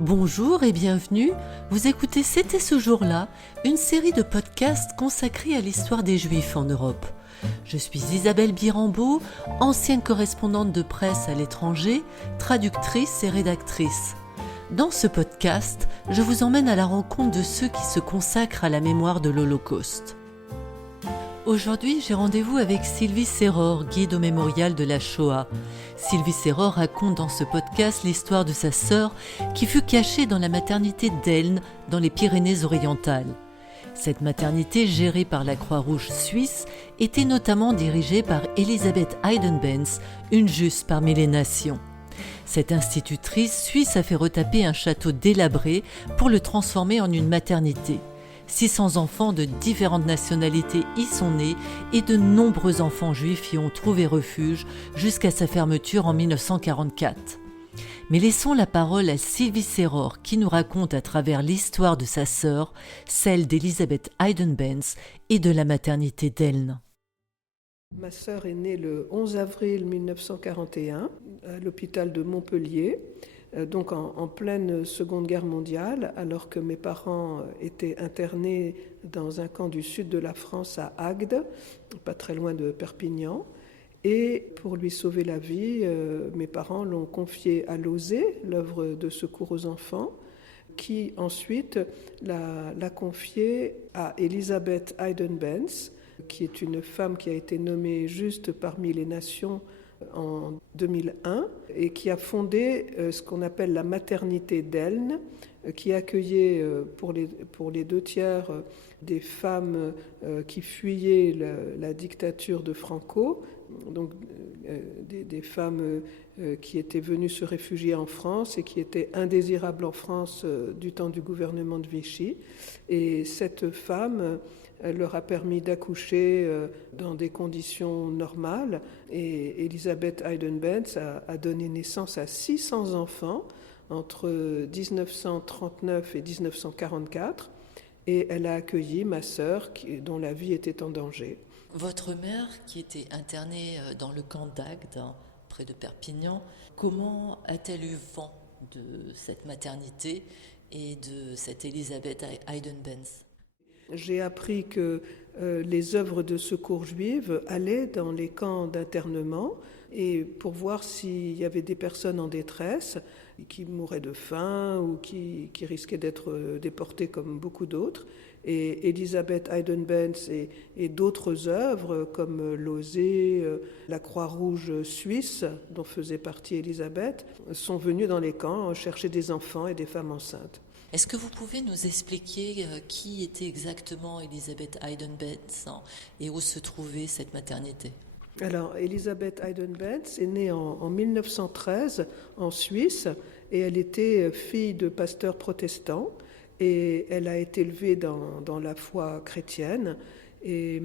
Bonjour et bienvenue, vous écoutez C'était ce jour-là, une série de podcasts consacrés à l'histoire des Juifs en Europe. Je suis Isabelle Birambeau, ancienne correspondante de presse à l'étranger, traductrice et rédactrice. Dans ce podcast, je vous emmène à la rencontre de ceux qui se consacrent à la mémoire de l'Holocauste. Aujourd'hui, j'ai rendez-vous avec Sylvie Serror, guide au mémorial de la Shoah. Sylvie Serror raconte dans ce podcast l'histoire de sa sœur qui fut cachée dans la maternité d'Elne, dans les Pyrénées-Orientales. Cette maternité, gérée par la Croix-Rouge suisse, était notamment dirigée par Elisabeth Eidenbenz, une Juste parmi les nations. Cette institutrice suisse a fait retaper un château délabré pour le transformer en une maternité. 600 enfants de différentes nationalités y sont nés et de nombreux enfants juifs y ont trouvé refuge jusqu'à sa fermeture en 1944. Mais laissons la parole à Sylvie Serror qui nous raconte à travers l'histoire de sa sœur, celle d'Elisabeth Eidenbenz et de la maternité d'Elne. Ma sœur est née le 11 avril 1941 à l'hôpital de Montpellier, donc en pleine Seconde Guerre mondiale, alors que mes parents étaient internés dans un camp du sud de la France à Agde, pas très loin de Perpignan. Et pour lui sauver la vie, mes parents l'ont confiée à l'OSE, l'œuvre de secours aux enfants, qui ensuite l'a confiée à Elisabeth Eidenbenz, qui est une femme qui a été nommée Juste parmi les nations en 2001 et qui a fondé ce qu'on appelle la maternité d'Elne, qui accueillait pour les 2/3 des femmes qui fuyaient la dictature de Franco, donc des femmes qui étaient venues se réfugier en France et qui étaient indésirables en France du temps du gouvernement de Vichy. Et cette femme leur a permis d'accoucher dans des conditions normales. Et Elisabeth Eidenbenz a donné naissance à 600 enfants entre 1939 et 1944. Et elle a accueilli ma sœur dont la vie était en danger. Votre mère, qui était internée dans le camp d'Agde, près de Perpignan, comment a-t-elle eu vent de cette maternité et de cette Elisabeth Eidenbenz ? J'ai appris que les œuvres de secours juives allaient dans les camps d'internement et pour voir s'il y avait des personnes en détresse qui mouraient de faim ou qui risquaient d'être déportées comme beaucoup d'autres. Et Elisabeth Eidenbenz et d'autres œuvres comme l'OSE, la Croix-Rouge suisse, dont faisait partie Elisabeth, sont venues dans les camps chercher des enfants et des femmes enceintes. Est-ce que vous pouvez nous expliquer qui était exactement Elisabeth Eidenbenz et où se trouvait cette maternité ? Alors, Elisabeth Eidenbenz est née en 1913 en Suisse et elle était fille de pasteurs protestants et elle a été élevée dans la foi chrétienne et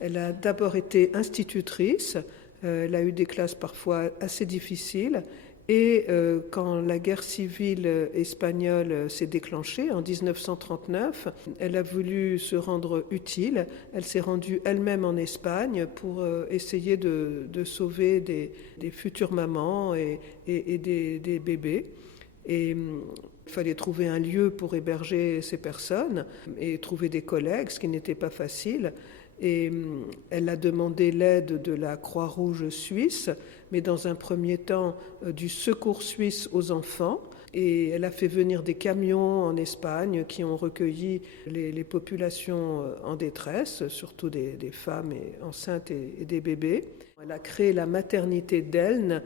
elle a d'abord été institutrice, elle a eu des classes parfois assez difficiles. Et quand la guerre civile espagnole s'est déclenchée en 1939, elle a voulu se rendre utile. Elle s'est rendue elle-même en Espagne pour essayer de sauver des futures mamans et des bébés. Et il fallait trouver un lieu pour héberger ces personnes et trouver des collègues, ce qui n'était pas facile. Et elle a demandé l'aide de la Croix-Rouge suisse, mais dans un premier temps du Secours suisse aux enfants. Et elle a fait venir des camions en Espagne qui ont recueilli les populations en détresse, surtout des femmes enceintes et des bébés. Elle a créé la maternité d'Elne,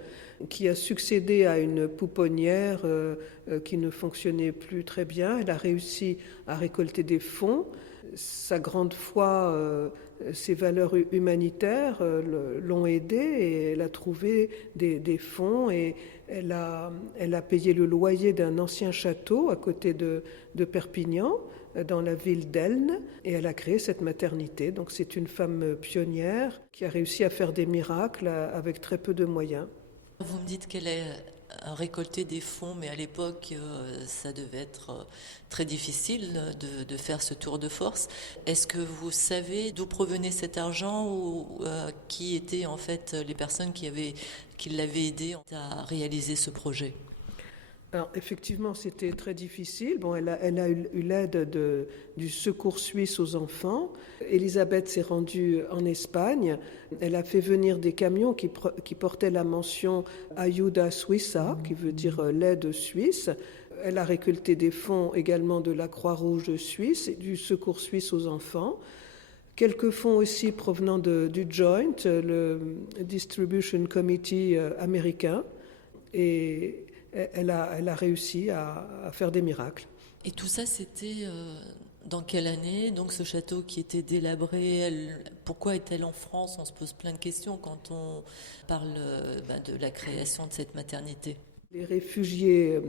qui a succédé à une pouponnière qui ne fonctionnait plus très bien. Elle a réussi à récolter des fonds. Sa grande foi, ses valeurs humanitaires l'ont aidée et elle a trouvé des fonds et elle a payé le loyer d'un ancien château à côté de Perpignan, dans la ville d'Elne, et elle a créé cette maternité. Donc c'est une femme pionnière qui a réussi à faire des miracles avec très peu de moyens. Vous me dites qu'elle a récolté des fonds, mais à l'époque, ça devait être très difficile de faire ce tour de force. Est-ce que vous savez d'où provenait cet argent ou qui étaient en fait les personnes qui l'avaient aidé à réaliser ce projet ? Alors, effectivement, c'était très difficile. Bon, elle a eu l'aide du Secours suisse aux enfants. Elisabeth s'est rendue en Espagne. Elle a fait venir des camions qui portaient la mention Ayuda Suiza, qui veut dire l'aide suisse. Elle a récolté des fonds également de la Croix-Rouge suisse et du Secours suisse aux enfants. Quelques fonds aussi provenant du Joint, le Distribution Committee américain. Et elle a réussi à faire des miracles. Et tout ça, c'était dans quelle année? Donc ce château qui était délabré, pourquoi est-elle en France? On se pose plein de questions quand on parle de la création de cette maternité. Les réfugiés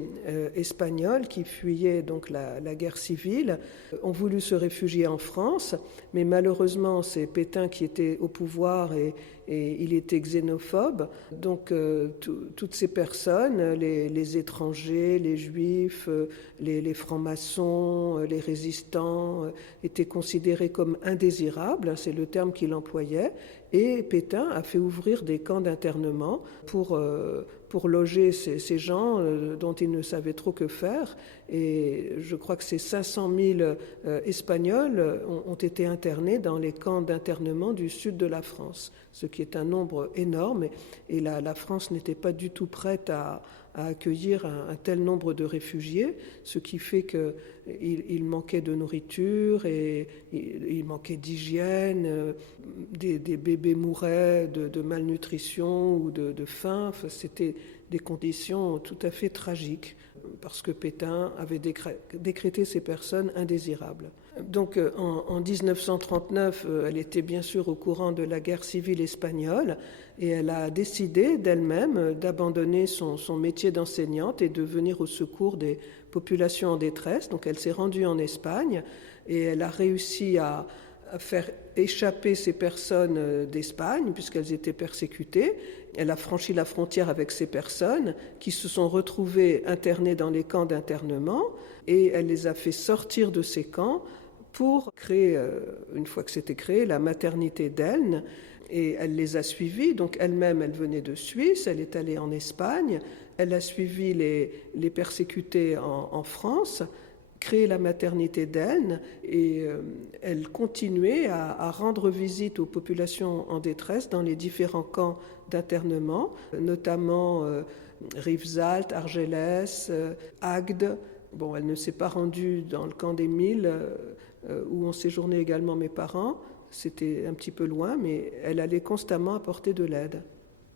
espagnols qui fuyaient donc la guerre civile ont voulu se réfugier en France, mais malheureusement c'est Pétain qui était au pouvoir et il était xénophobe. Donc toutes ces personnes, les étrangers, les juifs, les francs-maçons, les résistants, étaient considérés comme indésirables, c'est le terme qu'il employait, et Pétain a fait ouvrir des camps d'internement pour loger ces gens dont il ne savait trop que faire. Et je crois que ces 500 000 Espagnols ont été internés dans les camps d'internement du sud de la France, ce qui est un nombre énorme. Et la France n'était pas du tout prête à accueillir un tel nombre de réfugiés, ce qui fait qu'il manquait de nourriture et il manquait d'hygiène, des bébés mouraient de malnutrition ou de faim. Enfin, c'était des conditions tout à fait tragiques parce que Pétain avait décrété ces personnes indésirables. Donc en 1939, elle était bien sûr au courant de la guerre civile espagnole et elle a décidé d'elle-même d'abandonner son métier d'enseignante et de venir au secours des populations en détresse. Donc elle s'est rendue en Espagne et elle a réussi à faire échapper ces personnes d'Espagne puisqu'elles étaient persécutées. Elle a franchi la frontière avec ces personnes qui se sont retrouvées internées dans les camps d'internement et elle les a fait sortir de ces camps pour créer, une fois que c'était créé, la maternité d'Elne. Et elle les a suivis. Donc elle-même, elle venait de Suisse, elle est allée en Espagne, elle a suivi les persécutés en France, créé la maternité d'Elne et elle continuait à rendre visite aux populations en détresse dans les différents camps d'internement, notamment Rivesaltes, Argelès, Agde. Bon, elle ne s'est pas rendue dans le camp des Milles où ont séjourné également mes parents. C'était un petit peu loin, mais elle allait constamment apporter de l'aide.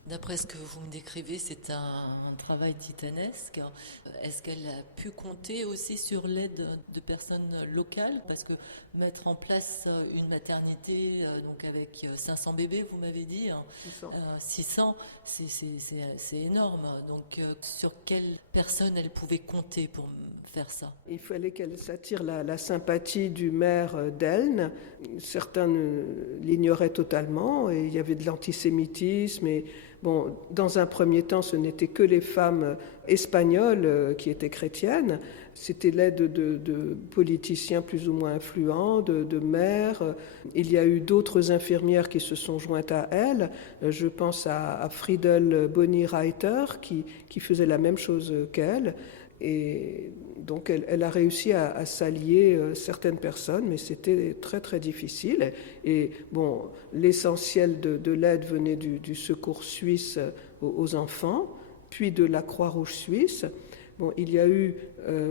D'après ce que vous me décrivez, c'est un travail titanesque. Est-ce qu'elle a pu compter aussi sur l'aide de personnes locales? Parce que mettre en place une maternité, donc avec 500 bébés, vous m'avez dit, 600, c'est énorme. Donc sur quelles personnes elle pouvait compter pour faire ça? Il fallait qu'elle s'attire la sympathie du maire d'Elne. Certains l'ignoraient totalement et il y avait de l'antisémitisme. Et bon, dans un premier temps, ce n'étaient que les femmes espagnoles qui étaient chrétiennes. C'était l'aide de politiciens plus ou moins influents, de maires. Il y a eu d'autres infirmières qui se sont jointes à elle. Je pense à Friedel Bonny-Reiter qui faisait la même chose qu'elle. Et donc elle a réussi à s'allier certaines personnes, mais c'était très très difficile. Et bon, l'essentiel de l'aide venait du secours suisse aux enfants, puis de la Croix-Rouge suisse. Bon, il y a eu,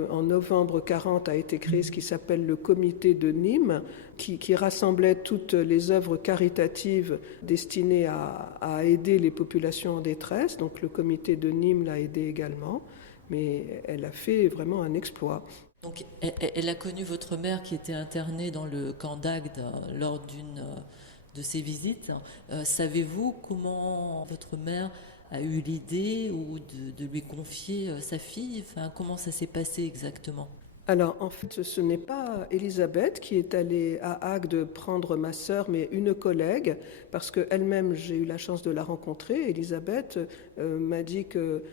en novembre 40, a été créé ce qui s'appelle le comité de Nîmes, qui rassemblait toutes les œuvres caritatives destinées à aider les populations en détresse. Donc le comité de Nîmes l'a aidé également. Mais elle a fait vraiment un exploit. Donc, elle a connu votre mère qui était internée dans le camp d'Agde lors d'une de ses visites. Savez-vous comment votre mère a eu l'idée ou de lui confier sa fille? Enfin, comment ça s'est passé exactement? Alors, en fait, ce n'est pas Elisabeth qui est allée à Agde prendre ma sœur, mais une collègue, parce qu'elle-même, j'ai eu la chance de la rencontrer. Elisabeth m'a dit qu'elle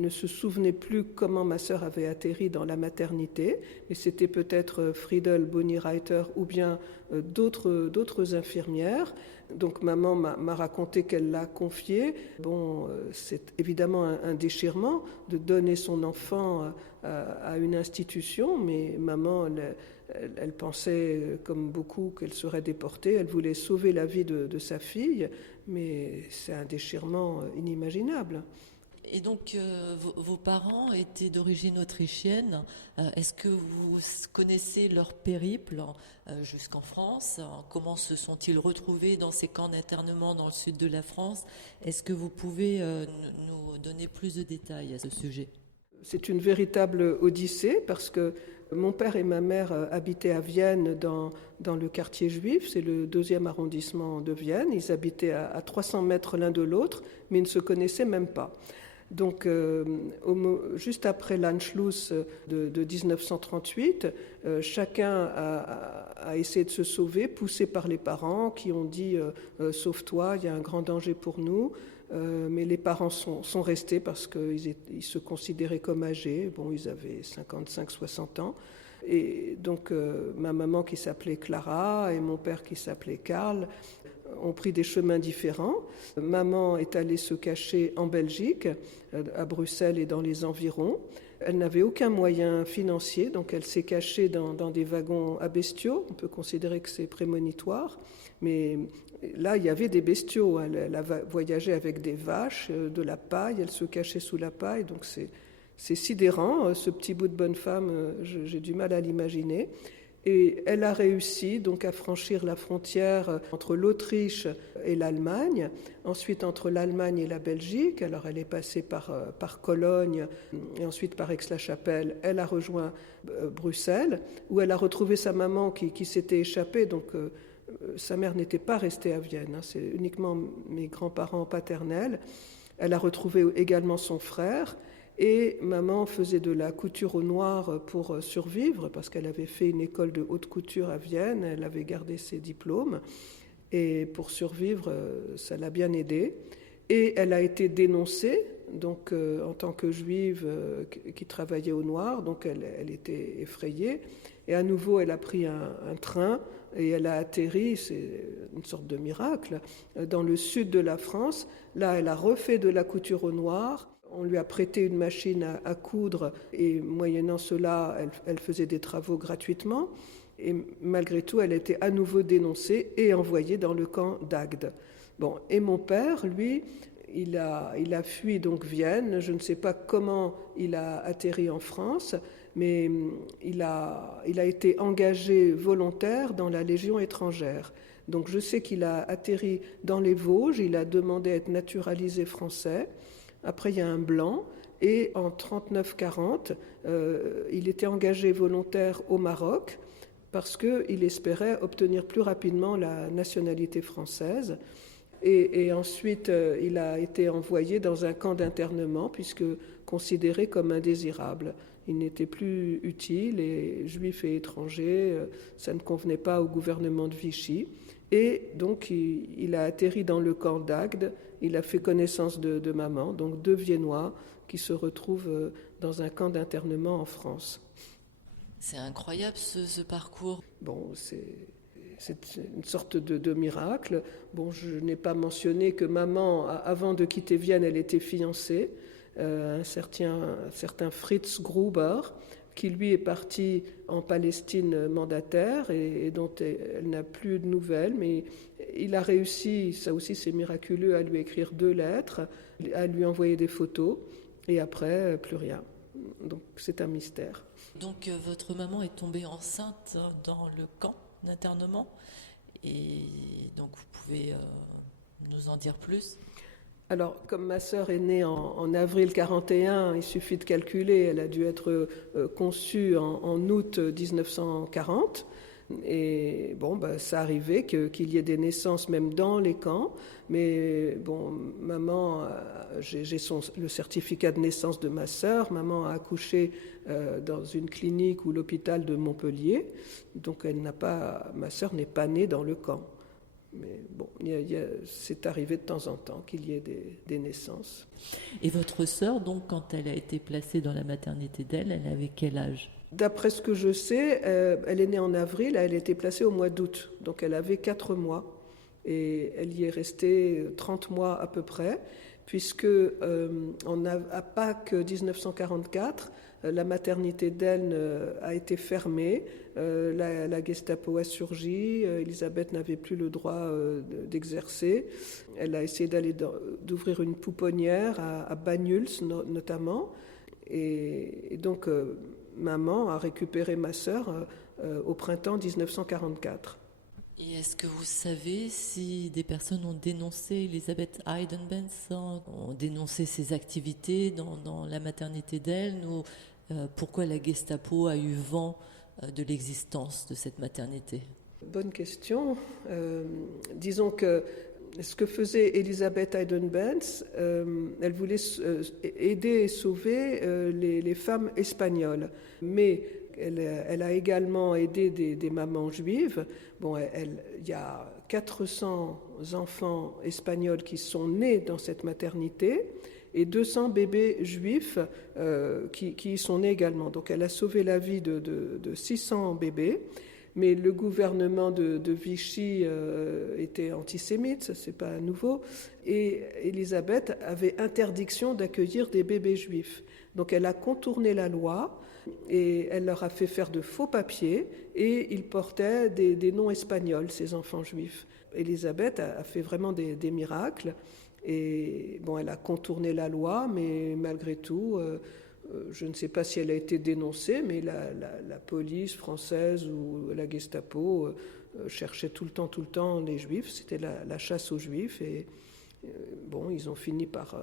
ne se souvenait plus comment ma sœur avait atterri dans la maternité, mais c'était peut-être Friedel Bonny-Reiter ou bien d'autres infirmières. Donc maman m'a raconté qu'elle l'a confié. Bon, c'est évidemment un déchirement de donner son enfant à une institution, mais maman, elle pensait, comme beaucoup, qu'elle serait déportée. Elle voulait sauver la vie de sa fille, mais c'est un déchirement inimaginable. Et donc, vos parents étaient d'origine autrichienne. Est-ce que vous connaissez leur périple jusqu'en France? Comment se sont-ils retrouvés dans ces camps d'internement dans le sud de la France? Est-ce que vous pouvez nous donner plus de détails à ce sujet? C'est une véritable odyssée parce que mon père et ma mère habitaient à Vienne dans le quartier juif, c'est le 2e arrondissement de Vienne. Ils habitaient à 300 mètres l'un de l'autre, mais ils ne se connaissaient même pas. Donc, juste après l'Anschluss de 1938, chacun a essayé de se sauver, poussé par les parents qui ont dit sauve-toi, il y a un grand danger pour nous. Mais les parents sont restés parce qu'ils se considéraient comme âgés. Bon, ils avaient 55-60 ans. Et donc, ma maman qui s'appelait Clara et mon père qui s'appelait Karl ont pris des chemins différents. Maman est allée se cacher en Belgique, à Bruxelles et dans les environs. Elle n'avait aucun moyen financier, donc elle s'est cachée dans des wagons à bestiaux. On peut considérer que c'est prémonitoire. Mais là, il y avait des bestiaux. Elle a voyagé avec des vaches, de la paille. Elle se cachait sous la paille. Donc c'est sidérant, ce petit bout de bonne femme. J'ai du mal à l'imaginer. Et elle a réussi donc à franchir la frontière entre l'Autriche et l'Allemagne, ensuite entre l'Allemagne et la Belgique. Alors elle est passée par Cologne et ensuite par Aix-la-Chapelle. Elle a rejoint Bruxelles où elle a retrouvé sa maman qui s'était échappée. Donc sa mère n'était pas restée à Vienne, c'est uniquement mes grands-parents paternels. Elle a retrouvé également son frère. Et maman faisait de la couture au noir pour survivre parce qu'elle avait fait une école de haute couture à Vienne, elle avait gardé ses diplômes et pour survivre, ça l'a bien aidée. Et elle a été dénoncée donc, en tant que juive qui travaillait au noir, donc elle était effrayée. Et à nouveau, elle a pris un train et elle a atterri, c'est une sorte de miracle, dans le sud de la France. Là, elle a refait de la couture au noir. On lui a prêté une machine à coudre et moyennant cela, elle faisait des travaux gratuitement. Et malgré tout, elle était à nouveau dénoncée et envoyée dans le camp d'Agde. Bon, et mon père, lui, il a fui donc Vienne. Je ne sais pas comment il a atterri en France, mais il a été engagé volontaire dans la Légion étrangère. Donc je sais qu'il a atterri dans les Vosges, il a demandé à être naturalisé français. Après, il y a un blanc. Et en 39-40, il était engagé volontaire au Maroc parce qu'il espérait obtenir plus rapidement la nationalité française. Et ensuite, il a été envoyé dans un camp d'internement puisque considéré comme indésirable. Il n'était plus utile et juif et étranger, ça ne convenait pas au gouvernement de Vichy. Et donc, il a atterri dans le camp d'Agde, il a fait connaissance de maman, donc 2 Viennois qui se retrouvent dans un camp d'internement en France. C'est incroyable ce parcours. Bon, c'est une sorte de miracle. Bon, je n'ai pas mentionné que maman, avant de quitter Vienne, elle était fiancée à un certain Fritz Gruber, qui lui est parti en Palestine mandataire et dont elle n'a plus de nouvelles, mais il a réussi, ça aussi c'est miraculeux, à lui écrire 2 lettres, à lui envoyer des photos, et après, plus rien. Donc c'est un mystère. Donc votre maman est tombée enceinte dans le camp d'internement, et donc vous pouvez nous en dire plus ? Alors, comme ma sœur est née en avril 41, il suffit de calculer, elle a dû être conçue en août 1940. Et bon, ça arrivait qu'il y ait des naissances même dans les camps. Mais bon, maman, j'ai le certificat de naissance de ma sœur. Maman a accouché dans une clinique ou l'hôpital de Montpellier. Donc ma sœur n'est pas née dans le camp. Mais bon, c'est arrivé de temps en temps qu'il y ait des naissances. Et votre sœur, donc, quand elle a été placée dans la maternité d'elle, elle avait quel âge ? D'après ce que je sais, elle est née en avril, elle a été placée au mois d'août. Donc elle avait 4 mois. Et elle y est restée 30 mois à peu près, puisque à Pâques 1944, la maternité d'Elne a été fermée, la Gestapo a surgi, Elisabeth n'avait plus le droit d'exercer. Elle a essayé d'ouvrir une pouponnière à Banyuls notamment, et donc maman a récupéré ma sœur au printemps 1944. Et est-ce que vous savez si des personnes ont dénoncé Elisabeth Eidenbenz, ont dénoncé ses activités dans la maternité d'Elne, ou pourquoi la Gestapo a eu vent de l'existence de cette maternité? Bonne question. Disons que ce que faisait Elisabeth Eidenbenz, elle voulait aider et sauver les femmes espagnoles. Mais elle a également aidé des mamans juives. Bon, il y a 400 enfants espagnols qui sont nés dans cette maternité et 200 bébés juifs qui y sont nés également. Donc elle a sauvé la vie de 600 bébés. Mais le gouvernement de Vichy était antisémite, ça c'est pas nouveau, et Elisabeth avait interdiction d'accueillir des bébés juifs. Donc elle a contourné la loi et elle leur a fait faire de faux papiers et ils portaient des noms espagnols, ces enfants juifs. Elisabeth a fait vraiment des miracles et bon, elle a contourné la loi, mais malgré tout... je ne sais pas si elle a été dénoncée, mais la police française ou la Gestapo cherchait tout le temps les Juifs. C'était la chasse aux Juifs. Et bon, ils ont fini par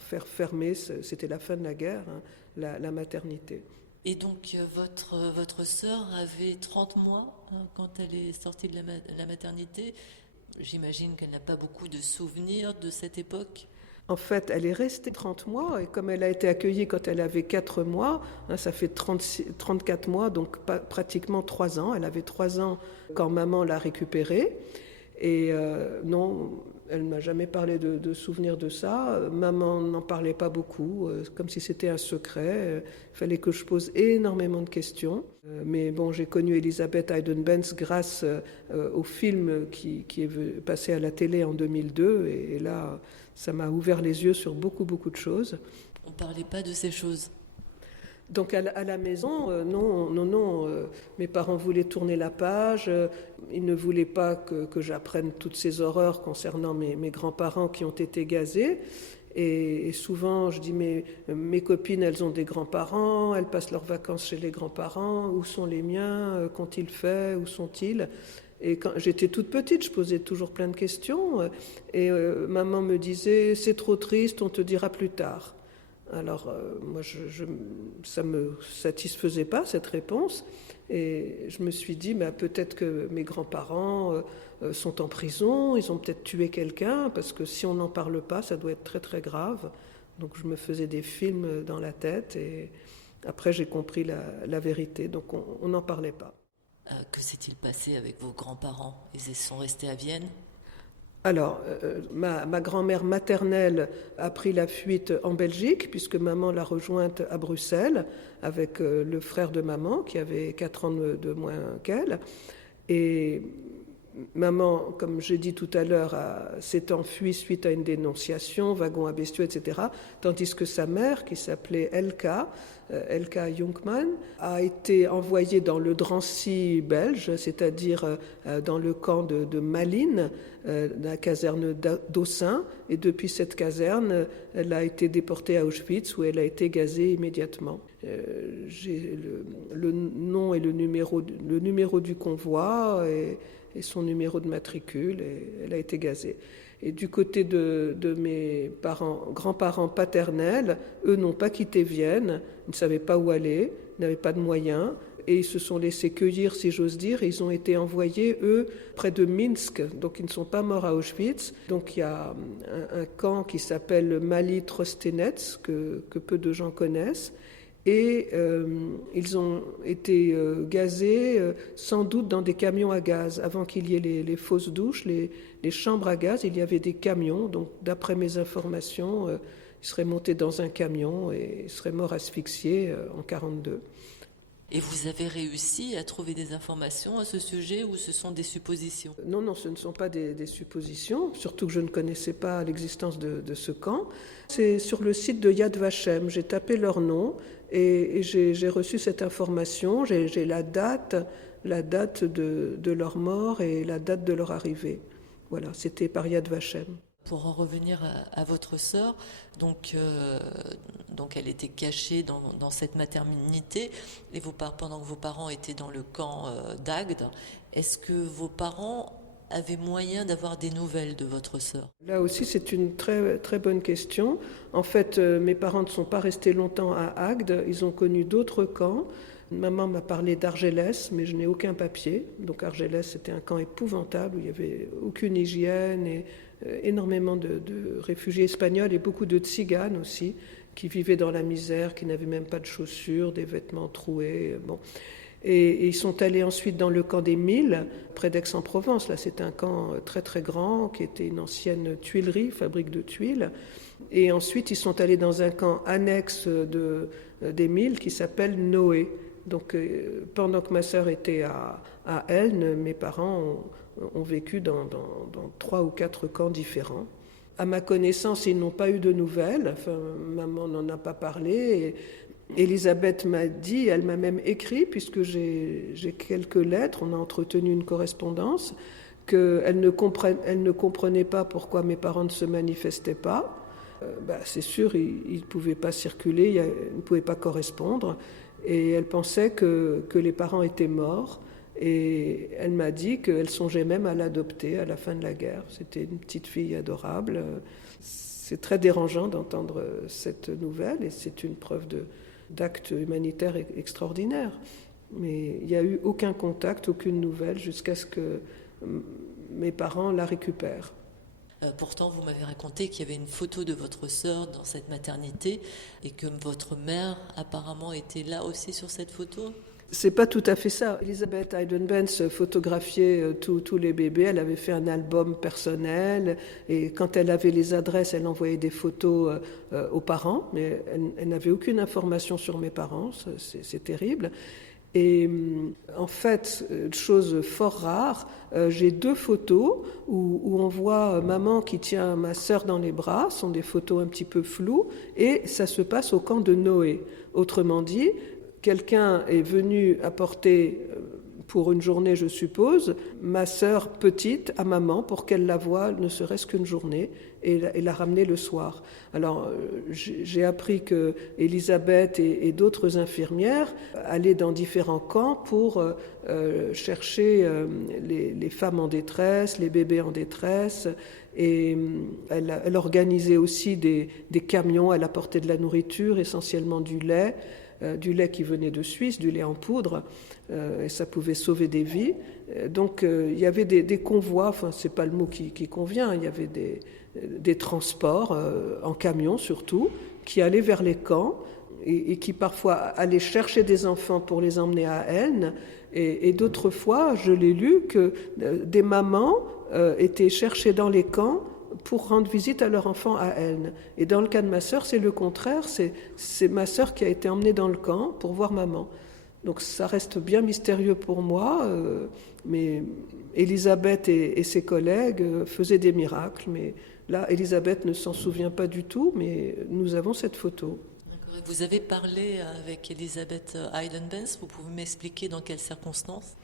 faire fermer, c'était la fin de la guerre, hein, la maternité. Et donc, votre sœur avait 30 mois quand elle est sortie de la maternité. J'imagine qu'elle n'a pas beaucoup de souvenirs de cette époque. En fait, elle est restée 30 mois et comme elle a été accueillie quand elle avait 4 mois, hein, ça fait 34 mois, donc pratiquement 3 ans. Elle avait 3 ans quand maman l'a récupérée. Et non, elle ne m'a jamais parlé de souvenirs de ça. Maman n'en parlait pas beaucoup, comme si c'était un secret. Il fallait que je pose énormément de questions. Mais bon, j'ai connu Elisabeth Eidenbenz grâce au film qui est passé à la télé en 2002. Et là, ça m'a ouvert les yeux sur beaucoup de choses. On ne parlait pas de ces choses. Donc à la maison, non, mes parents voulaient tourner la page, ils ne voulaient pas que j'apprenne toutes ces horreurs concernant mes grands-parents qui ont été gazés. Et souvent, je dis, mais mes copines, elles ont des grands-parents, elles passent leurs vacances chez les grands-parents, où sont les miens, qu'ont-ils fait, où sont-ils ? Et quand j'étais toute petite, je posais toujours plein de questions, et maman me disait, c'est trop triste, on te dira plus tard. Alors, moi, ça ne me satisfaisait pas, cette réponse. Et je me suis dit, peut-être que mes grands-parents sont en prison, ils ont peut-être tué quelqu'un, parce que si on n'en parle pas, ça doit être très, très grave. Donc, je me faisais des films dans la tête. Et après, j'ai compris la vérité. Donc, on n'en parlait pas. Que s'est-il passé avec vos grands-parents? Ils sont restés à Vienne? Alors, ma grand-mère maternelle a pris la fuite en Belgique, puisque maman l'a rejointe à Bruxelles, avec le frère de maman, qui avait 4 ans de moins qu'elle. Et maman, comme j'ai dit tout à l'heure, s'est enfuie suite à une dénonciation, wagon à bestiaux, etc. Tandis que sa mère, qui s'appelait Elka Jonkman, a été envoyée dans le Drancy belge, c'est-à-dire dans le camp de Malines, la caserne d'Aussin. Et depuis cette caserne, elle a été déportée à Auschwitz, où elle a été gazée immédiatement. J'ai le nom et le numéro du convoi et son numéro de matricule, et elle a été gazée. Et du côté de mes grands-parents paternels, eux n'ont pas quitté Vienne, ils ne savaient pas où aller, ils n'avaient pas de moyens, et ils se sont laissés cueillir, si j'ose dire, et ils ont été envoyés, eux, près de Minsk, donc ils ne sont pas morts à Auschwitz. Donc il y a un camp qui s'appelle Mali Trostenetz, que peu de gens connaissent, et ils ont été gazés sans doute dans des camions à gaz. Avant qu'il y ait les fausses douches, les chambres à gaz, il y avait des camions. Donc d'après mes informations, ils seraient montés dans un camion et ils seraient morts asphyxiés en 1942. Et vous avez réussi à trouver des informations à ce sujet ou ce sont des suppositions? Non, non, ce ne sont pas des suppositions, surtout que je ne connaissais pas l'existence de ce camp. C'est sur le site de Yad Vashem. J'ai tapé leur nom et j'ai reçu cette information. J'ai la date de leur mort et la date de leur arrivée. Voilà, c'était par Yad Vashem. Pour en revenir à votre sœur, donc elle était cachée dans cette maternité et pendant que vos parents étaient dans le camp d'Agde, est-ce que vos parents avaient moyen d'avoir des nouvelles de votre sœur? Là aussi, c'est une très, très bonne question. En fait, mes parents ne sont pas restés longtemps à Agde, ils ont connu d'autres camps. Maman m'a parlé d'Argelès, mais je n'ai aucun papier. Donc Argelès, c'était un camp épouvantable où il n'y avait aucune hygiène et énormément de réfugiés espagnols et beaucoup de tziganes aussi, qui vivaient dans la misère, qui n'avaient même pas de chaussures, des vêtements troués. Bon. Et ils sont allés ensuite dans le camp des Milles, près d'Aix-en-Provence. Là, c'est un camp très très grand, qui était une ancienne tuilerie, fabrique de tuiles. Et ensuite, ils sont allés dans un camp annexe des Milles qui s'appelle Noé. Donc, pendant que ma sœur était à Elne, mes parents ont vécu dans 3 ou 4 camps différents. À ma connaissance, ils n'ont pas eu de nouvelles. Enfin, maman n'en a pas parlé. Et Elisabeth m'a dit, elle m'a même écrit, puisque j'ai quelques lettres, on a entretenu une correspondance, qu'elle ne comprenait pas pourquoi mes parents ne se manifestaient pas. C'est sûr, ils ne pouvaient pas circuler, ils ne pouvaient pas correspondre. Et elle pensait que les parents étaient morts. Et elle m'a dit qu'elle songeait même à l'adopter à la fin de la guerre. C'était une petite fille adorable. C'est très dérangeant d'entendre cette nouvelle et c'est une preuve d'acte humanitaire extraordinaire. Mais il n'y a eu aucun contact, aucune nouvelle jusqu'à ce que mes parents la récupèrent. Pourtant, vous m'avez raconté qu'il y avait une photo de votre sœur dans cette maternité et que votre mère apparemment était là aussi sur cette photo. C'est pas tout à fait ça. Elisabeth Hayden-Benz photographiait tous les bébés. Elle avait fait un album personnel et quand elle avait les adresses, elle envoyait des photos aux parents. Mais elle n'avait aucune information sur mes parents. C'est terrible. Et en fait, chose fort rare, j'ai 2 photos où on voit maman qui tient ma sœur dans les bras. Ce sont des photos un petit peu floues et ça se passe au camp de Noé. Autrement dit, quelqu'un est venu apporter, pour une journée je suppose, ma sœur petite à maman pour qu'elle la voie ne serait-ce qu'une journée et la ramener le soir. Alors j'ai appris que Elisabeth et d'autres infirmières allaient dans différents camps pour chercher les femmes en détresse, les bébés en détresse. Et elle organisait aussi des camions, elle apportait de la nourriture, essentiellement du lait qui venait de Suisse, du lait en poudre, et ça pouvait sauver des vies. Donc il y avait des convois, enfin c'est pas le mot qui convient, il y avait des transports en camion surtout, qui allaient vers les camps et qui parfois allaient chercher des enfants pour les emmener à Elne. Et d'autres fois, je l'ai lu, que des mamans étaient cherchées dans les camps pour rendre visite à leur enfant à Elne. Et dans le cas de ma sœur, c'est le contraire, c'est ma sœur qui a été emmenée dans le camp pour voir maman. Donc ça reste bien mystérieux pour moi, mais Elisabeth et ses collègues faisaient des miracles, mais là, Elisabeth ne s'en souvient pas du tout, mais nous avons cette photo. D'accord. Vous avez parlé avec Elisabeth Hayden-Benz, vous pouvez m'expliquer dans quelles circonstances?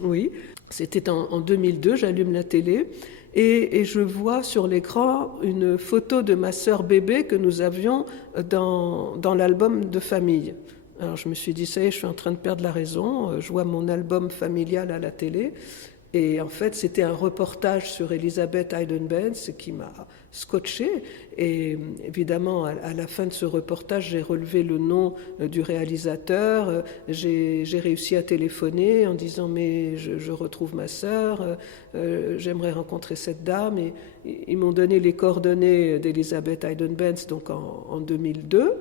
Oui, c'était en 2002, j'allume la télé et je vois sur l'écran une photo de ma sœur bébé que nous avions dans l'album de famille. Alors je me suis dit, ça y est, je suis en train de perdre la raison, je vois mon album familial à la télé. Et en fait, c'était un reportage sur Elisabeth Hayden-Benz qui m'a scotché. Et évidemment, à la fin de ce reportage, j'ai relevé le nom du réalisateur. J'ai réussi à téléphoner en disant « mais je retrouve ma sœur, j'aimerais rencontrer cette dame ». Et ils m'ont donné les coordonnées d'Elisabeth Hayden-Benz donc en 2002.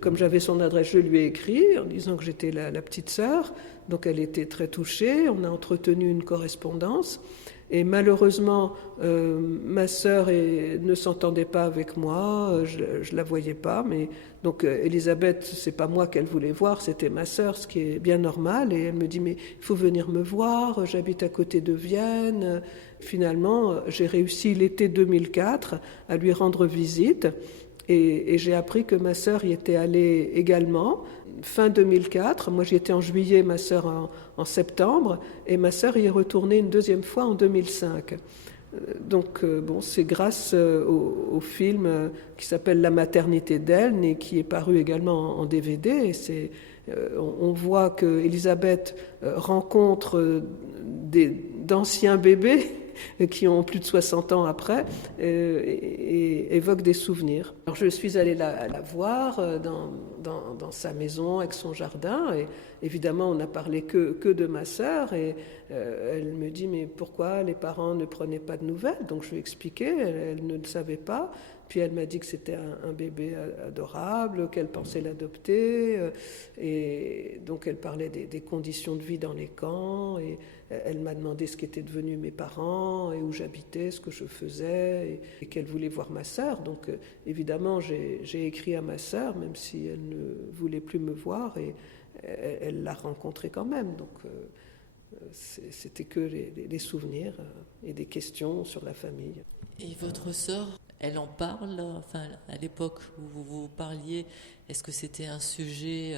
Comme j'avais son adresse, je lui ai écrit en disant que j'étais la petite sœur. Donc elle était très touchée. On a entretenu une correspondance. Et malheureusement, ma sœur ne s'entendait pas avec moi, je la voyais pas. Mais donc Elisabeth, c'est pas moi qu'elle voulait voir, c'était ma sœur, ce qui est bien normal. Et elle me dit mais il faut venir me voir, j'habite à côté de Vienne. Finalement, j'ai réussi l'été 2004 à lui rendre visite. Et j'ai appris que ma sœur y était allée également, fin 2004. Moi, j'y étais en juillet, ma sœur en septembre, et ma sœur y est retournée une deuxième fois en 2005. Donc, c'est grâce au film qui s'appelle La maternité d'Elne et qui est paru également en DVD. Et on voit que Elisabeth rencontre d'anciens bébés qui ont plus de 60 ans après, et évoquent des souvenirs. Alors je suis allée la voir dans sa maison, avec son jardin, et évidemment on n'a parlé que de ma sœur, et elle me dit mais pourquoi les parents ne prenaient pas de nouvelles? Donc je lui ai expliqué, elle ne le savait pas. Puis elle m'a dit que c'était un bébé adorable, qu'elle pensait l'adopter. Et donc elle parlait des conditions de vie dans les camps. Et elle m'a demandé ce qu'étaient devenus mes parents et où j'habitais, ce que je faisais, et qu'elle voulait voir ma sœur. Donc évidemment, j'ai écrit à ma sœur, même si elle ne voulait plus me voir, et elle l'a rencontrée quand même. Donc c'était que les souvenirs et des questions sur la famille. Et votre sœur, elle en parle, enfin, à l'époque où vous parliez, est-ce que c'était un sujet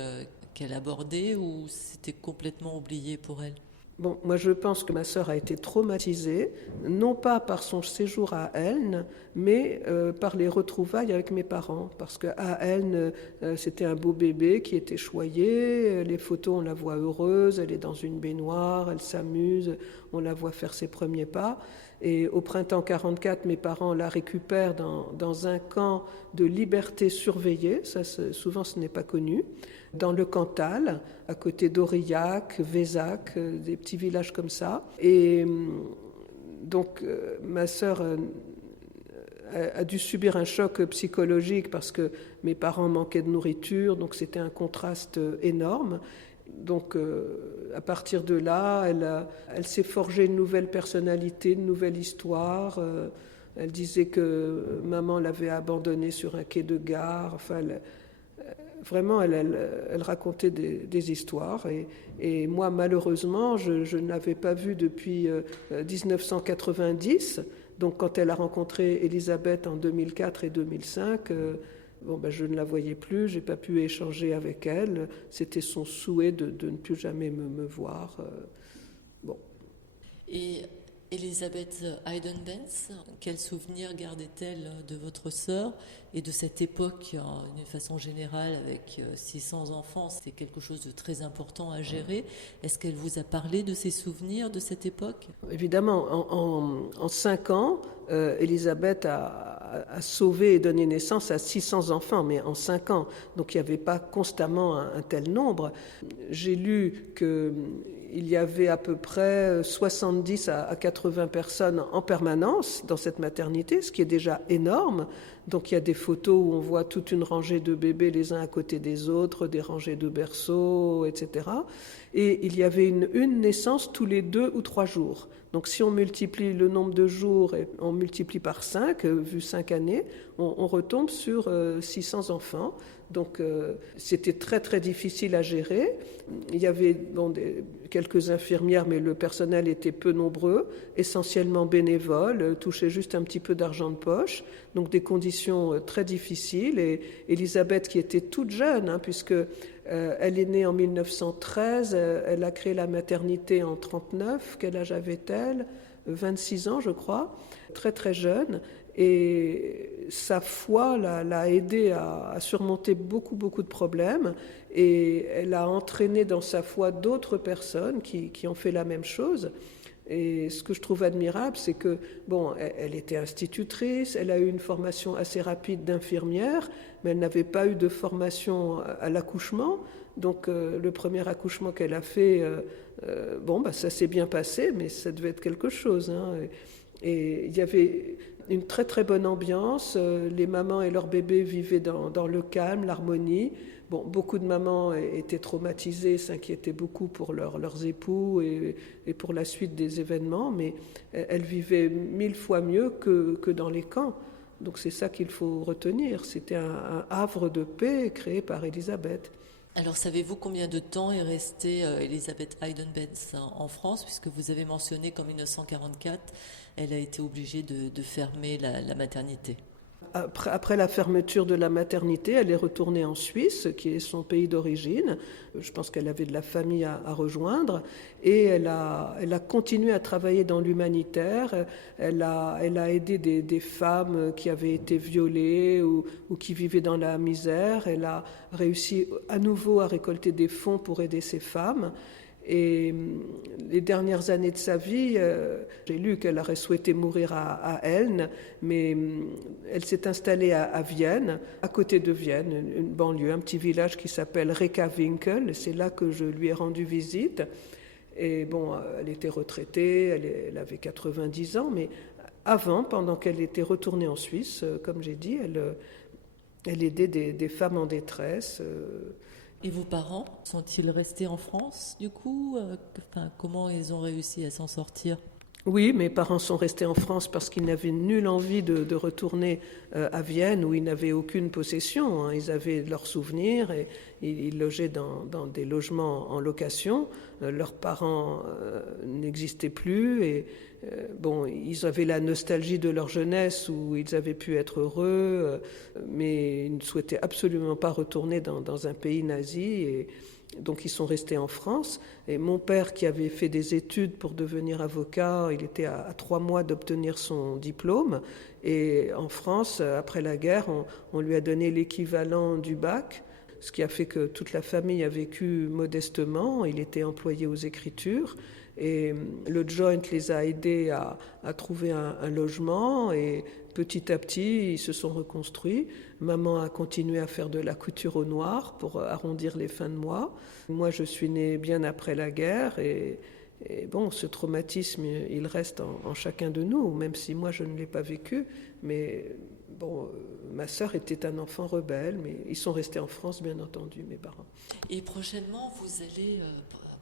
qu'elle abordait ou c'était complètement oublié pour elle? Bon, moi je pense que ma sœur a été traumatisée, non pas par son séjour à Elne, mais par les retrouvailles avec mes parents. Parce qu'à Elne, c'était un beau bébé qui était choyé, les photos on la voit heureuse, elle est dans une baignoire, elle s'amuse, on la voit faire ses premiers pas. Et au printemps 44, mes parents la récupèrent dans un camp de liberté surveillée, ça souvent ce n'est pas connu, dans le Cantal, à côté d'Aurillac, Vézac, des petits villages comme ça. Et donc ma sœur a dû subir un choc psychologique parce que mes parents manquaient de nourriture, donc c'était un contraste énorme. Donc à partir de là, elle s'est forgée une nouvelle personnalité, une nouvelle histoire. Elle disait que maman l'avait abandonnée sur un quai de gare. Enfin, vraiment, elle racontait des histoires. Et moi, malheureusement, je ne l'avais pas vue depuis 1990. Donc quand elle a rencontré Elisabeth en 2004 et 2005... je ne la voyais plus, je n'ai pas pu échanger avec elle. C'était son souhait de ne plus jamais me voir. Et Elisabeth Eidenbenz, quel souvenir gardait-elle de votre sœur et de cette époque, d'une façon générale, avec 600 enfants? C'était quelque chose de très important à gérer. Est-ce qu'elle vous a parlé de ses souvenirs de cette époque? Évidemment, en 5 ans, Elisabeth a sauvé et donné naissance à 600 enfants, mais en 5 ans. Donc il n'y avait pas constamment un tel nombre. J'ai lu qu'il y avait à peu près 70 à 80 personnes en permanence dans cette maternité, ce qui est déjà énorme. Donc il y a des photos où on voit toute une rangée de bébés les uns à côté des autres, des rangées de berceaux, etc. Et il y avait une naissance tous les 2 ou 3 jours. Donc si on multiplie le nombre de jours et on multiplie par 5, vu 5 années, on retombe sur 600 enfants. Donc c'était très très difficile à gérer. Il y avait quelques infirmières, mais le personnel était peu nombreux, essentiellement bénévoles, touchait juste un petit peu d'argent de poche. Donc des conditions très difficiles. Et Elisabeth, qui était toute jeune, puisque elle est née en 1913, elle a créé la maternité en 1939. Quel âge avait-elle? 26 ans, je crois, très très jeune. Et sa foi l'a aidée à surmonter beaucoup de problèmes, et elle a entraîné dans sa foi d'autres personnes qui ont fait la même chose. Et ce que je trouve admirable, c'est que, elle était institutrice, elle a eu une formation assez rapide d'infirmière, mais elle n'avait pas eu de formation à l'accouchement. Donc le premier accouchement qu'elle a fait, ça s'est bien passé, mais ça devait être quelque chose. Et il y avait Une très très bonne ambiance. Les mamans et leurs bébés vivaient dans le calme, l'harmonie. Bon, beaucoup de mamans étaient traumatisées, s'inquiétaient beaucoup pour leurs époux et pour la suite des événements, mais elles vivaient 1000 fois mieux que dans les camps. Donc c'est ça qu'il faut retenir. C'était un havre de paix créé par Élisabeth. Alors, savez-vous combien de temps est restée Elisabeth Hayden-Benz en France, puisque vous avez mentionné qu'en 1944, elle a été obligée de fermer la maternité? Après la fermeture de la maternité, elle est retournée en Suisse, qui est son pays d'origine. Je pense qu'elle avait de la famille à rejoindre. Et elle a continué à travailler dans l'humanitaire. Elle a aidé des femmes qui avaient été violées ou qui vivaient dans la misère. Elle a réussi à nouveau à récolter des fonds pour aider ces femmes. Et les dernières années de sa vie, j'ai lu qu'elle aurait souhaité mourir à Elne, mais elle s'est installée à Vienne, à côté de Vienne, une banlieue, un petit village qui s'appelle Recawinkel. C'est là que je lui ai rendu visite. Et bon, elle était retraitée, elle avait 90 ans, mais avant, pendant qu'elle était retournée en Suisse, comme j'ai dit, elle aidait des femmes en détresse. Et vos parents, sont-ils restés en France, du coup? Comment ils ont réussi à s'en sortir? Oui, mes parents sont restés en France parce qu'ils n'avaient nulle envie de retourner à Vienne où ils n'avaient aucune possession. Ils avaient leurs souvenirs et ils logeaient dans des logements en location. Leurs parents n'existaient plus et bon, ils avaient la nostalgie de leur jeunesse où ils avaient pu être heureux, mais ils ne souhaitaient absolument pas retourner dans un pays nazi et donc ils sont restés en France. Et mon père, qui avait fait des études pour devenir avocat, il était à 3 mois d'obtenir son diplôme. Et en France, après la guerre, on lui a donné l'équivalent du bac, ce qui a fait que toute la famille a vécu modestement. Il était employé aux Écritures. Et le Joint les a aidés à trouver un logement et petit à petit, ils se sont reconstruits. Maman a continué à faire de la couture au noir pour arrondir les fins de mois. Moi, je suis née bien après la guerre et bon, ce traumatisme, il reste en chacun de nous, même si moi, je ne l'ai pas vécu. Mais bon, ma sœur était un enfant rebelle, mais ils sont restés en France, bien entendu, mes parents. Et prochainement, vous allez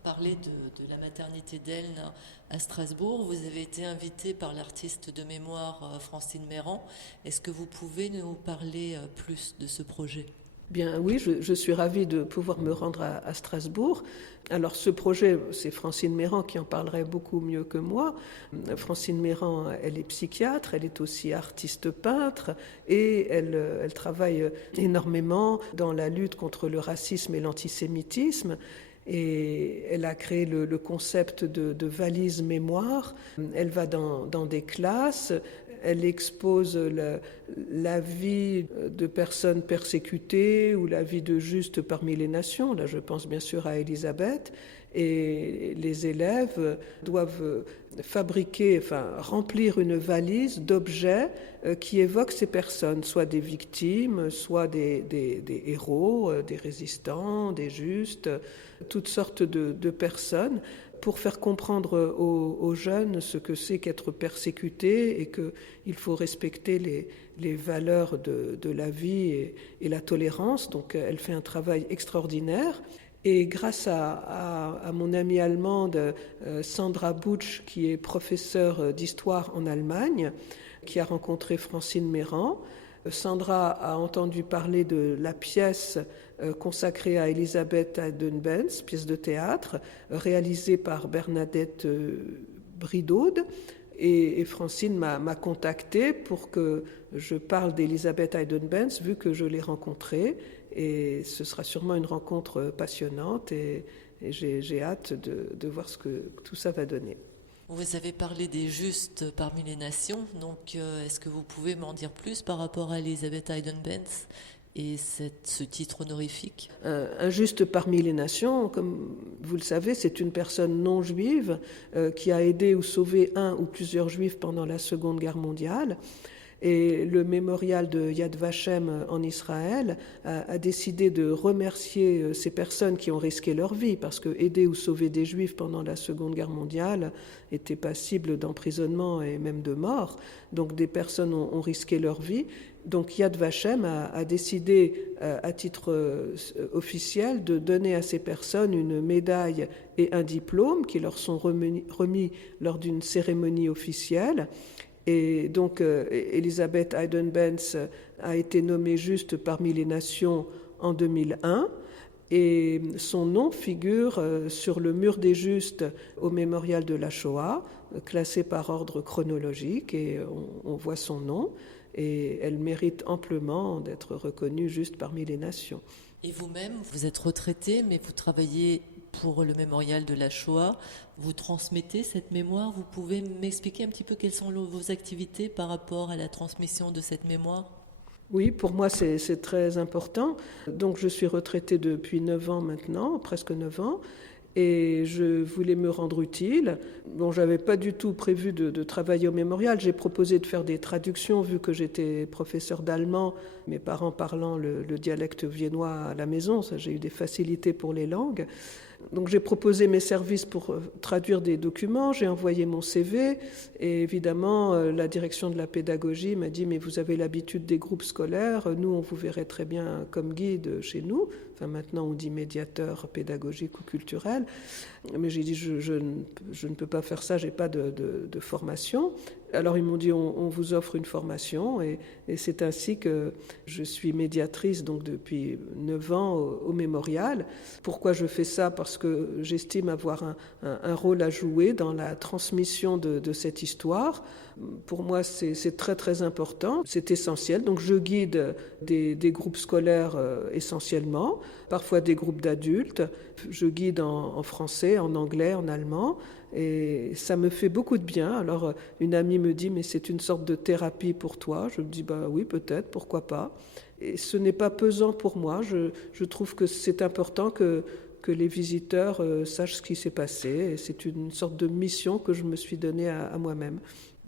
parler de la maternité d'Elne à Strasbourg. Vous avez été invité par l'artiste de mémoire Francine Méran. Est-ce que vous pouvez nous parler plus de ce projet? Bien oui, je suis ravie de pouvoir me rendre à Strasbourg. Alors ce projet, c'est Francine Méran qui en parlerait beaucoup mieux que moi. Francine Méran, elle est psychiatre, elle est aussi artiste peintre et elle travaille énormément dans la lutte contre le racisme et l'antisémitisme. Et elle a créé le concept de valise mémoire. Elle va dans des classes, elle expose la vie de personnes persécutées ou la vie de justes parmi les nations. Là, je pense bien sûr à Élisabeth. Et les élèves doivent remplir une valise d'objets qui évoquent ces personnes, soit des victimes, soit des héros, des résistants, des justes, toutes sortes de personnes, pour faire comprendre aux jeunes ce que c'est qu'être persécuté et qu'il faut respecter les valeurs de la vie et la tolérance. Donc elle fait un travail extraordinaire. Et grâce à mon amie allemande Sandra Butsch, qui est professeure d'histoire en Allemagne, qui a rencontré Francine Méran, Sandra a entendu parler de la pièce consacrée à Elisabeth Hayden-Benz, pièce de théâtre, réalisée par Bernadette Bridaud. Et Francine m'a contactée pour que je parle d'Elisabeth Hayden-Benz, vu que je l'ai rencontrée. Et ce sera sûrement une rencontre passionnante et j'ai hâte de voir ce que tout ça va donner. Vous avez parlé des justes parmi les nations, donc est-ce que vous pouvez m'en dire plus par rapport à Elisabeth Hayden-Benz et ce titre honorifique? Un juste parmi les nations, comme vous le savez, c'est une personne non juive qui a aidé ou sauvé un ou plusieurs juifs pendant la Seconde Guerre mondiale. Et le mémorial de Yad Vashem en Israël a décidé de remercier ces personnes qui ont risqué leur vie, parce que aider ou sauver des Juifs pendant la Seconde Guerre mondiale était passible d'emprisonnement et même de mort. Donc des personnes ont risqué leur vie. Donc Yad Vashem a décidé à titre officiel de donner à ces personnes une médaille et un diplôme qui leur sont remis lors d'une cérémonie officielle. Et donc Elisabeth Eidenbenz a été nommée juste parmi les nations en 2001. Et son nom figure sur le mur des justes au mémorial de la Shoah, classé par ordre chronologique, et on voit son nom. Et elle mérite amplement d'être reconnue juste parmi les nations. Et vous-même, vous êtes retraité, mais vous travaillez pour le mémorial de la Shoah. Vous transmettez cette mémoire. Vous pouvez m'expliquer un petit peu quelles sont vos activités par rapport à la transmission de cette mémoire ? Oui, pour moi, c'est très important. Donc, je suis retraitée depuis 9 ans maintenant, presque 9 ans. Et je voulais me rendre utile. Bon, j'avais pas du tout prévu de travailler au mémorial. J'ai proposé de faire des traductions vu que j'étais professeur d'allemand, mes parents parlant le dialecte viennois à la maison. Ça, j'ai eu des facilités pour les langues. Donc j'ai proposé mes services pour traduire des documents, j'ai envoyé mon CV et évidemment la direction de la pédagogie m'a dit mais vous avez l'habitude des groupes scolaires, nous on vous verrait très bien comme guide chez nous. Enfin maintenant on dit médiateur pédagogique ou culturel, mais j'ai dit je ne peux pas faire ça, j'ai pas de formation. Alors ils m'ont dit on vous offre une formation et c'est ainsi que je suis médiatrice donc depuis 9 ans au mémorial. Pourquoi je fais ça ? Parce que j'estime avoir un rôle à jouer dans la transmission de cette histoire. Pour moi c'est très très important, c'est essentiel. Donc je guide des groupes scolaires essentiellement, parfois des groupes d'adultes. Je guide en français, en anglais, en allemand. Et ça me fait beaucoup de bien. Alors, une amie me dit, mais c'est une sorte de thérapie pour toi. Je me dis, bah oui, peut-être, pourquoi pas. Et ce n'est pas pesant pour moi. Je trouve que c'est important que les visiteurs sachent ce qui s'est passé. Et c'est une sorte de mission que je me suis donnée à moi-même.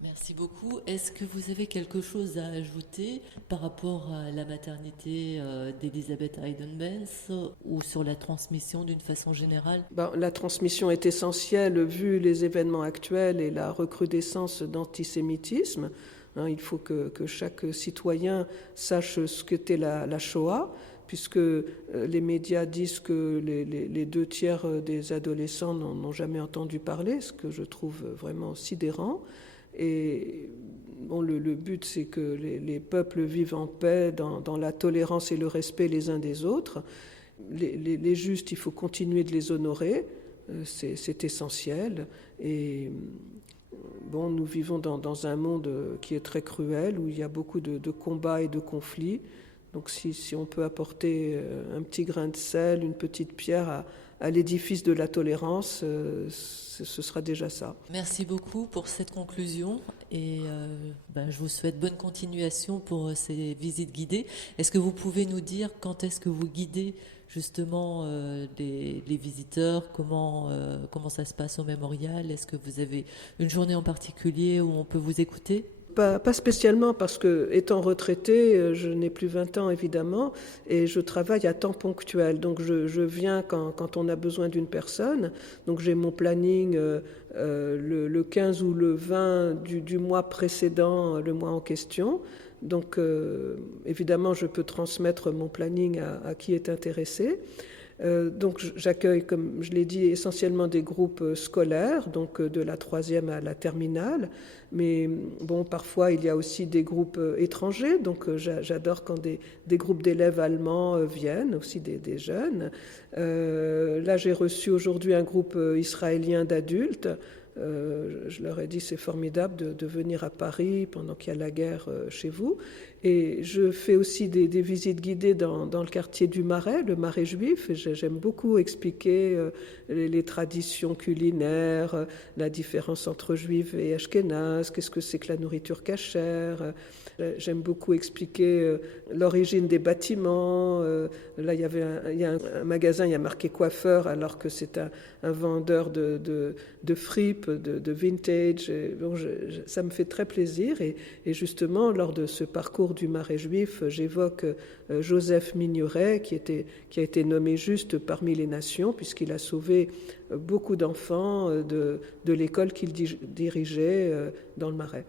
Merci beaucoup. Est-ce que vous avez quelque chose à ajouter par rapport à la maternité d'Elisabeth Eidenbenz ou sur la transmission d'une façon générale ? La transmission est essentielle vu les événements actuels et la recrudescence d'antisémitisme. Il faut que chaque citoyen sache ce qu'était la Shoah, puisque les médias disent que les 2/3 des adolescents n'ont jamais entendu parler, ce que je trouve vraiment sidérant. Et bon, le but, c'est que les peuples vivent en paix, dans la tolérance et le respect les uns des autres. Les justes, il faut continuer de les honorer, c'est essentiel. Et bon, nous vivons dans un monde qui est très cruel, où il y a beaucoup de combats et de conflits. Donc si on peut apporter un petit grain de sel, une petite pierre à l'édifice de la tolérance, ce sera déjà ça. Merci beaucoup pour cette conclusion et je vous souhaite bonne continuation pour ces visites guidées. Est-ce que vous pouvez nous dire quand est-ce que vous guidez justement les visiteurs, comment ça se passe au mémorial ? Est-ce que vous avez une journée en particulier où on peut vous écouter ? Pas spécialement, parce que étant retraitée, je n'ai plus 20 ans évidemment, et je travaille à temps ponctuel. Donc je viens quand on a besoin d'une personne. Donc j'ai mon planning le 15 ou le 20 du mois précédent, le mois en question. Donc évidemment, je peux transmettre mon planning à qui est intéressé. Donc j'accueille, comme je l'ai dit, essentiellement des groupes scolaires, donc de la 3e à la terminale. Mais bon, parfois il y a aussi des groupes étrangers, donc j'adore quand des groupes d'élèves allemands viennent, aussi des jeunes. Là, j'ai reçu aujourd'hui un groupe israélien d'adultes. Je leur ai dit c'est formidable de venir à Paris pendant qu'il y a la guerre chez vous. Et je fais aussi des visites guidées dans le quartier du Marais, le Marais juif. Et j'aime beaucoup expliquer les traditions culinaires, la différence entre juifs et ashkénazes, qu'est-ce que c'est que la nourriture cachère. J'aime beaucoup expliquer l'origine des bâtiments. Là, il y a un magasin, il y a marqué coiffeur, alors que c'est un vendeur de fripes, de vintage. Bon, ça me fait très plaisir. Et justement, lors de ce parcours du Marais juif, j'évoque Joseph Mignoret, qui a été nommé juste parmi les nations, puisqu'il a sauvé beaucoup d'enfants de l'école qu'il dirigeait dans le Marais.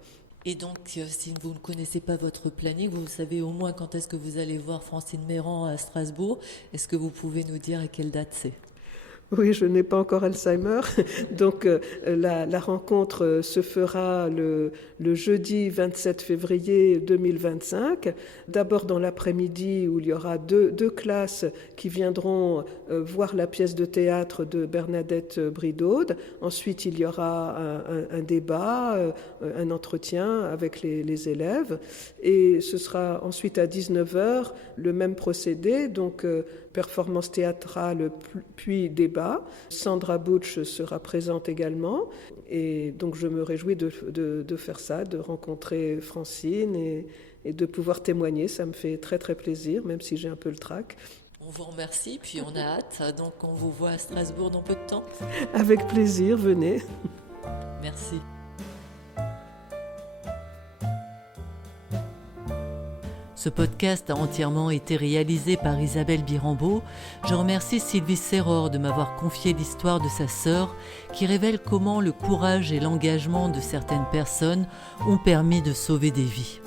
Et donc, si vous ne connaissez pas votre planning, vous savez au moins quand est-ce que vous allez voir Francine Mayran à Strasbourg. Est-ce que vous pouvez nous dire à quelle date c'est ? Oui, je n'ai pas encore Alzheimer. Donc, la rencontre se fera le jeudi 27 février 2025. D'abord dans l'après-midi, où il y aura deux classes qui viendront voir la pièce de théâtre de Bernadette Bridaud. Ensuite, il y aura un débat, un entretien avec les élèves. Et ce sera ensuite à 19h le même procédé. Donc, performance théâtrale puis débat. Sandra Butch sera présente également. Et donc je me réjouis de faire ça, de rencontrer Francine et de pouvoir témoigner. Ça me fait très très plaisir, même si j'ai un peu le trac. On vous remercie, puis on a hâte. Donc on vous voit à Strasbourg dans peu de temps. Avec plaisir, venez. Merci. Ce podcast a entièrement été réalisé par Isabelle Birambeau. Je remercie Sylvie Serror de m'avoir confié l'histoire de sa sœur, qui révèle comment le courage et l'engagement de certaines personnes ont permis de sauver des vies.